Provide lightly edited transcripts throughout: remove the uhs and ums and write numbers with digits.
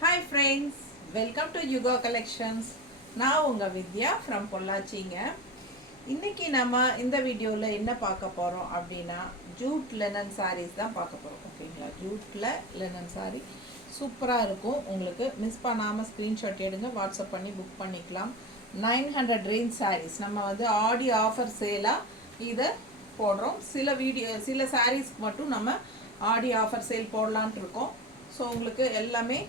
Hi friends, welcome to Yuga Collections. நான் உங்கள் வித்யா from பொள்ளாச்சிங்க. இன்றைக்கி நம்ம இந்த வீடியோவில் என்ன பார்க்க போகிறோம் அப்படின்னா ஜூட் லெனன் சாரீஸ் தான் பார்க்க போகிறோம். ஓகேங்களா, ஜூட்டில் லெனன் சாரீ சூப்பராக இருக்கும். உங்களுக்கு மிஸ் பண்ணாமல் ஸ்க்ரீன்ஷாட் எடுங்க, வாட்ஸ்அப் பண்ணி புக் பண்ணிக்கலாம். 900 ரேஞ்ச் சாரீஸ் நம்ம வந்து ஆடி ஆஃபர் சேலாக இதை போடுறோம். சில சாரீஸ்க்கு மட்டும் நம்ம ஆடி ஆஃபர் சேல் போடலான்ட்டு இருக்கோம். ஸோ உங்களுக்கு எல்லாமே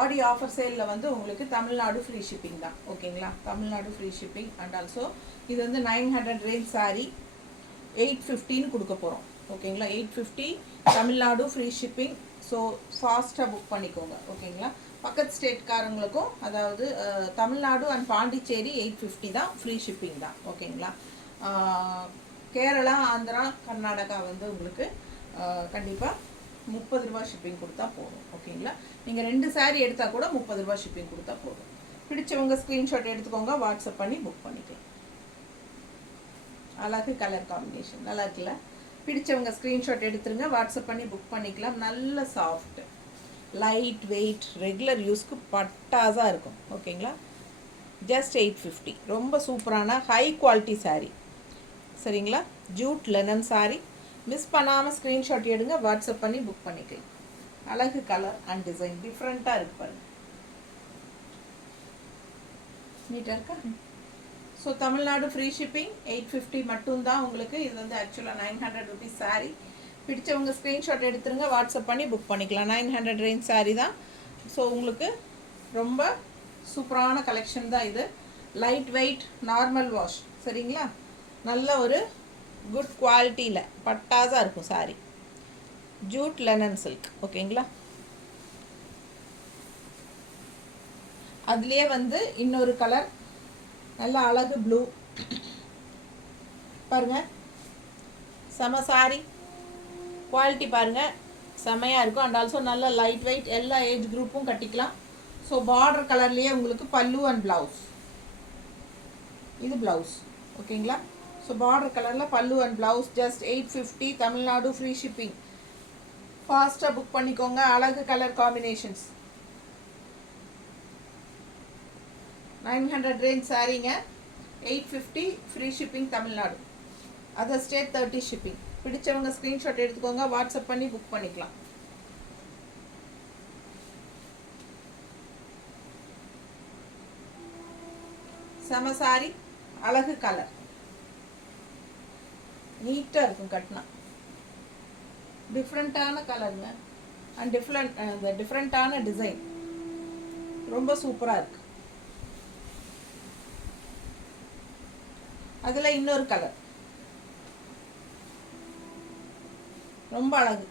ஆடி ஆஃபர் சேலில் வந்து உங்களுக்கு தமிழ்நாடு ஃப்ரீ ஷிப்பிங் தான். ஓகேங்களா, Tamil Nadu free shipping. And also இது வந்து 900 ரேஞ்ச் சாரீ 850 கொடுக்க போகிறோம். ஓகேங்களா, 850 தமிழ்நாடு ஃப்ரீ ஷிப்பிங். ஸோ ஃபாஸ்ட்டாக புக் பண்ணிக்கோங்க. ஓகேங்களா, பக்கத்து ஸ்டேட்காரங்களுக்கும் அதாவது தமிழ்நாடு அண்ட் பாண்டிச்சேரி 850 தான், ஃப்ரீ ஷிப்பிங் தான். ஓகேங்களா, கேரளா, ஆந்திரா, கர்நாடகா வந்து உங்களுக்கு கண்டிப்பாக 30 ரூபா ஷிப்பிங் கொடுத்தா போதும். ஓகேங்களா, நீங்கள் 2 சாரீ எடுத்தால் கூட 30 ரூபா ஷிப்பிங் கொடுத்தா போதும். பிடிச்சவங்க ஸ்க்ரீன்ஷாட் எடுத்துக்கோங்க, வாட்ஸ்அப் பண்ணி புக் பண்ணிக்கலாம். அழகு கலர் காம்பினேஷன் நல்லா இருக்குல்ல. பிடிச்சவங்க ஸ்க்ரீன்ஷாட் எடுத்துருங்க, வாட்ஸ்அப் பண்ணி புக் பண்ணிக்கலாம். நல்ல சாஃப்ட், லைட் வெயிட், ரெகுலர் யூஸ்க்கு பட்டாஸாக இருக்கும். ஓகேங்களா, ஜஸ்ட் 850. ரொம்ப சூப்பரான ஹை குவாலிட்டி சாரீ. சரிங்களா, ஜூட் லெனன் சாரீ. மிஸ் பண்ணாமல் ஸ்க்ரீன்ஷாட் எடுங்க, வாட்ஸ்அப் பண்ணி புக் பண்ணிக்கலாம். அழகு கலர் அண்ட் டிசைன் டிஃப்ரெண்ட்டாக இருக்கு பாருங்க, நீட்டாக இருக்கா. ஸோ தமிழ்நாடு ஃப்ரீ ஷிப்பிங் 850 மட்டும்தான் உங்களுக்கு. இது வந்து ஆக்சுவலாக 900 ருபீஸ் சாரீ. பிடிச்சவங்க ஸ்க்ரீன்ஷாட் எடுத்துருங்க, வாட்ஸ்அப் பண்ணி புக் பண்ணிக்கலாம். 900 ரேஞ்ச் சாரீ தான். ஸோ உங்களுக்கு ரொம்ப சூப்பரான கலெக்ஷன் தான் இது. Light weight, normal wash. சரிங்களா, நல்ல ஒரு குட் குவாலிட்டியில் பட்டாஸாக இருக்கும் சாரீ. Jude linen silk. ஓகேங்களா, அதுலேயே வந்து இன்னொரு கலர் நல்ல அழகு ப்ளூ பாருங்கள். செம சாரீ குவாலிட்டி பாருங்கள், செமையாக இருக்கும். அண்ட் ஆல்சோ நல்ல லைட் வெயிட், எல்லா ஏஜ் குரூப்பும் கட்டிக்கலாம். ஸோ பார்டர் கலர்லேயே உங்களுக்கு பல்லு அண்ட் ப்ளவுஸ். இது ப்ளவுஸ். ஓகேங்களா, ஸோ பார்டர் கலரில் பல்லு and blouse. Just 850 Tamil Nadu free shipping. ஃபாஸ்ட்டாக புக் பண்ணிக்கோங்க. அழகு கலர் காம்பினேஷன்ஸ். 900 ரேஞ்ச் சாரீங்க, 850 free shipping Tamil Nadu. Other state 30 shipping. பிடிச்சவங்க ஸ்க்ரீன்ஷாட் எடுத்துக்கோங்க, வாட்ஸ்அப் பண்ணி புக் பண்ணிக்கலாம். செம சாரீ, அழகு கலர், நீட்டாக இருக்கும் கட்டினா. டிஃப்ரெண்ட்டான கலருங்க அண்ட் டிஃப்ரெண்ட்டான டிசைன். ரொம்ப சூப்பராக இருக்குது. அதில் இன்னொரு கலர் ரொம்ப அழகு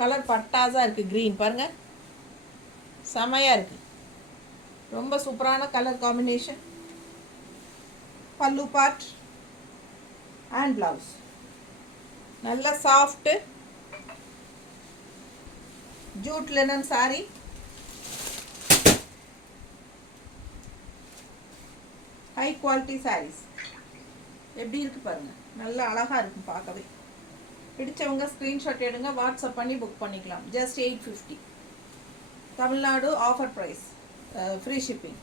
கலர், பட்டாஸாக இருக்குது. க்ரீன் பாருங்கள், செமையாக இருக்குது. ரொம்ப சூப்பரான colour combination. Pallu part and blouse. நல்ல soft jute linen sari. High quality saris. எப்படி இருக்குது பாருங்கள், நல்ல அழகாக இருக்கும் பார்க்கவே. பிடிச்சவங்க ஸ்க்ரீன்ஷாட் எடுங்க, வாட்ஸ்அப் பண்ணி புக் பண்ணிக்கலாம். Just 850 Tamil Nadu offer price, free shipping.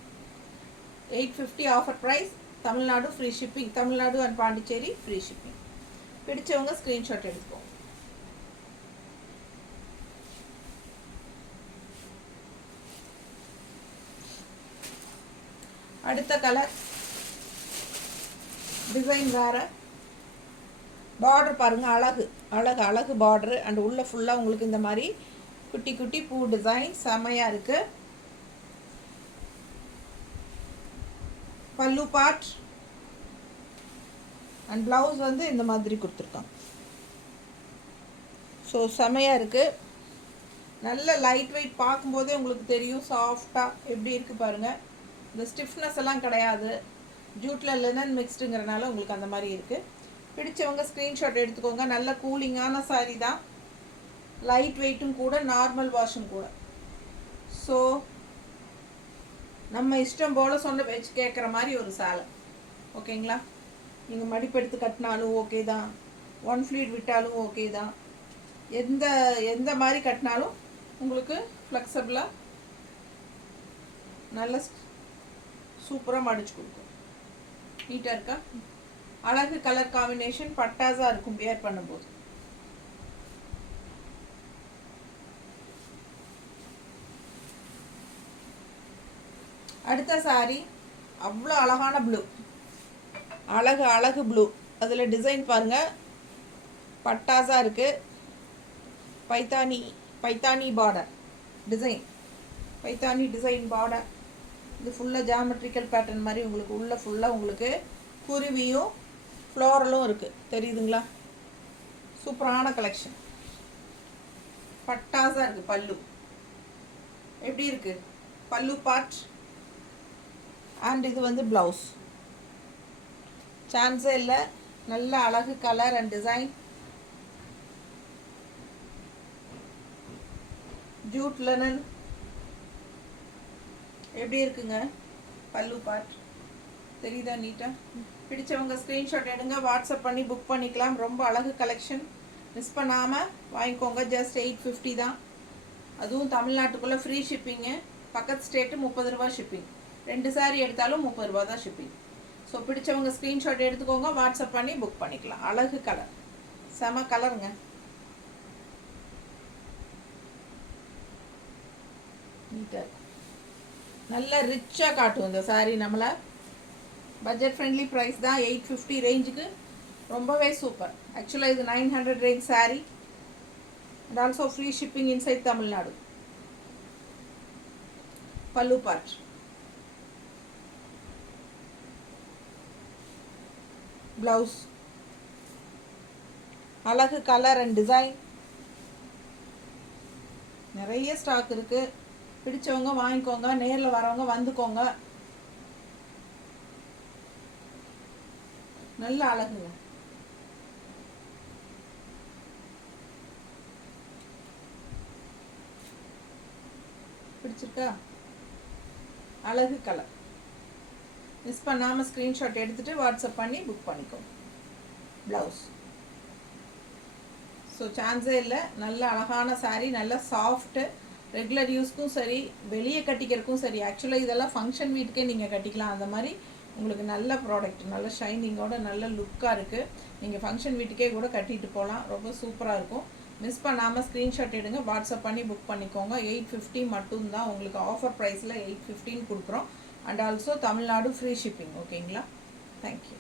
850 offer price, Tamil Nadu free shipping. Tamil Nadu and Pondicherry free shipping. பிடிச்சவங்க ஸ்க்ரீன்ஷாட் எடுத்துக்கோங்க. அடுத்த கலர் டிசைன் வேறு. பார்டர் பாருங்கள், அழகு அழகு அழகு பார்டரு. அண்ட் உள்ள ஃபுல்லாக உங்களுக்கு இந்த மாதிரி குட்டி குட்டி பூ டிசைன் செமையாக இருக்குது. பல்லு பார்ட் அண்ட் ப்ளவுஸ் வந்து இந்த மாதிரி கொடுத்துருக்காங்க. ஸோ செமையாக இருக்குது. நல்ல லைட் வெயிட், பார்க்கும்போதே உங்களுக்கு தெரியும் சாஃப்டாக எப்படி இருக்குது பாருங்கள். இந்த ஸ்டிஃப்னஸ் எல்லாம் கிடையாது. ஜூட்டில் லெனன் மிக்ஸ்டுங்கிறனால உங்களுக்கு அந்த மாதிரி இருக்குது. பிடிச்சவங்க ஸ்க்ரீன்ஷாட் எடுத்துக்கோங்க. நல்ல கூலிங்கான சாரீ தான், லைட் வெயிட்டும் கூட, நார்மல் வாஷும் கூட. ஸோ நம்ம இஷ்டம் போல் சொன்ன வச்சு கேட்குற மாதிரி ஒரு சேலை. ஓகேங்களா, நீங்கள் மடிப்பெடுத்து கட்டினாலும் ஓகே தான், ஒன் ஃப்ளீட் விட்டாலும் ஓகே தான். எந்த மாதிரி கட்டினாலும் உங்களுக்கு ஃப்ளெக்சிபிளாக நல்ல சூப்பராக மடிச்சு கொடுக்கும். நீட்டாக இருக்கா? அழகு கலர் காம்பினேஷன், பட்டாஸாக இருக்கும் வியர் பண்ணும்போது. அடுத்த சாரி அவ்வளோ அழகான ப்ளூ, அழகு ப்ளூ. அதில் டிசைன் பாருங்கள், பட்டாஸாக இருக்குது. Paithani border design, Paithani design border. இது ஃபுல்லாக ஜாமெட்ரிக்கல் பேட்டர்ன் மாதிரி உங்களுக்கு உள்ள ஃபுல்லாக உங்களுக்கு குருவியும் ஃப்ளோரலும் இருக்குது, தெரியுதுங்களா? சூப்பரான கலெக்ஷன், பட்டாஸாக இருக்குது. பல்லு எப்படி இருக்குது? பல்லு பார்ட் அண்ட் இது வந்து ப்ளவுஸ். சான்ஸே இல்லை, நல்ல அழகு colour and design. Jude linen எப்படி இருக்குங்க? பல்லு பார்ட் தெரியுதா? நீட்டாக. பிடிச்சவங்க ஸ்க்ரீன்ஷாட் எடுங்க, வாட்ஸ்அப் பண்ணி புக் பண்ணிக்கலாம். ரொம்ப அழகு கலெக்ஷன், மிஸ் பண்ணாமல் வாங்கிக்கோங்க. ஜஸ்ட் 850 தான். அதுவும் தமிழ்நாட்டுக்குள்ளே ஃப்ரீ ஷிப்பிங்கு. பக்கத்து ஸ்டேட்டு 30 ரூபா ஷிப்பிங். 2 சாரி எடுத்தாலும் 30 ரூபா தான் ஷிப்பிங். ஸோ பிடிச்சவங்க ஸ்க்ரீன்ஷாட் எடுத்துக்கோங்க, வாட்ஸ்அப் பண்ணி புக் பண்ணிக்கலாம். அழகு கலர், செம கலருங்க. நீட்டாக நல்ல ரிச்சாக காட்டும் இந்த சாரீ. நம்மளை பட்ஜெட் ஃப்ரெண்ட்லி ப்ரைஸ் தான், 850 ரேஞ்சுக்கு ரொம்பவே சூப்பர். ஆக்சுவலாக இது 900 range sari and also free shipping inside Tamil Nadu. பல்லு பார்ட், ப்ளவுஸ், அழகு கலர் அண்ட் டிசைன். நிறைய ஸ்டாக் இருக்குது, பிடிச்சவங்க வாங்கிக்கோங்க. நேரில் வரவங்க வந்துக்கோங்க. நல்ல அழகுங்க. பிடிச்சிருக்கா? அழகு கலர். மிஸ் பண்ணாமல் ஸ்க்ரீன்ஷாட் எடுத்துகிட்டு வாட்ஸ்அப் பண்ணி புக் பண்ணிக்கோங்க. ப்ளவுஸ். ஸோ சான்ஸே இல்லை, நல்ல அழகான சாரீ, நல்ல சாஃப்ட்டு. ரெகுலர் யூஸ்க்கும் சரி, வெளியே கட்டிக்கிறதுக்கும் சரி. ஆக்சுவலாக இதெல்லாம் ஃபங்க்ஷன் வீட்டுக்கே நீங்கள் கட்டிக்கலாம். அந்த மாதிரி உங்களுக்கு நல்ல ப்ராடக்ட், நல்ல ஷைனிங்கோட நல்ல லுக்காக இருக்குது. நீங்கள் ஃபங்க்ஷன் வீட்டுக்கே கூட கட்டிட்டு போகலாம். ரொம்ப சூப்பராக இருக்கும். மிஸ் பண்ணாமல் ஸ்க்ரீன்ஷாட் எடுங்க, வாட்ஸ்அப் பண்ணி புக் பண்ணிக்கோங்க. 850 மட்டும்தான். உங்களுக்கு ஆஃபர் ப்ரைஸில் 815 கொடுக்குறோம். And also Tamil Nadu free shipping. ஓகேங்களா? தேங்க்யூ.